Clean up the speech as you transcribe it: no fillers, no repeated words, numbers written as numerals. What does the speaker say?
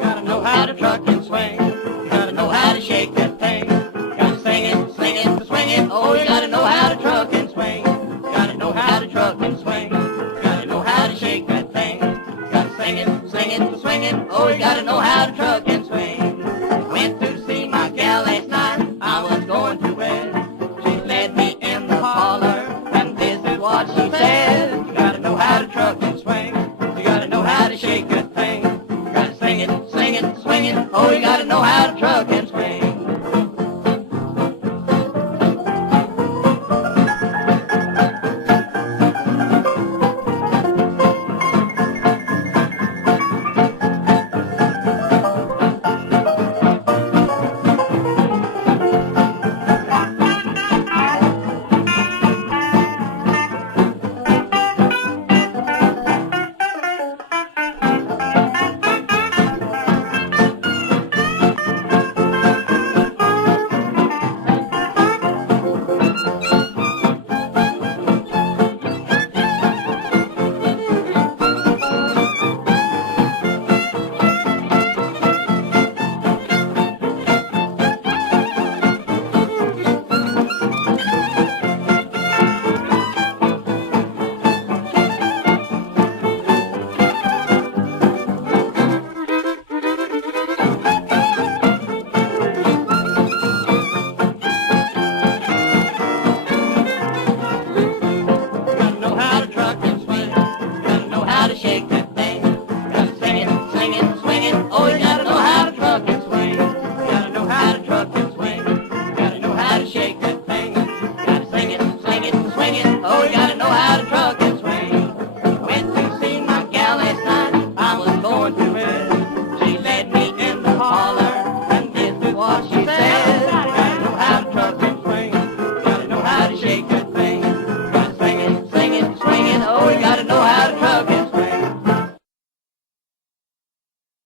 Gotta know how to truck and swing. You gotta know how to shake that thing. Gotta sing it, swing it. Oh, you gotta know how to truck and swing. Gotta know how to truck and swing. Gotta know how to shake that thing. Gotta sing it, swing it. Oh, you gotta know how to truck and swing. Went to see my gal last night. I was going to bed. She led me in the parlor, and this is what she said. You gotta know how to truck and swing.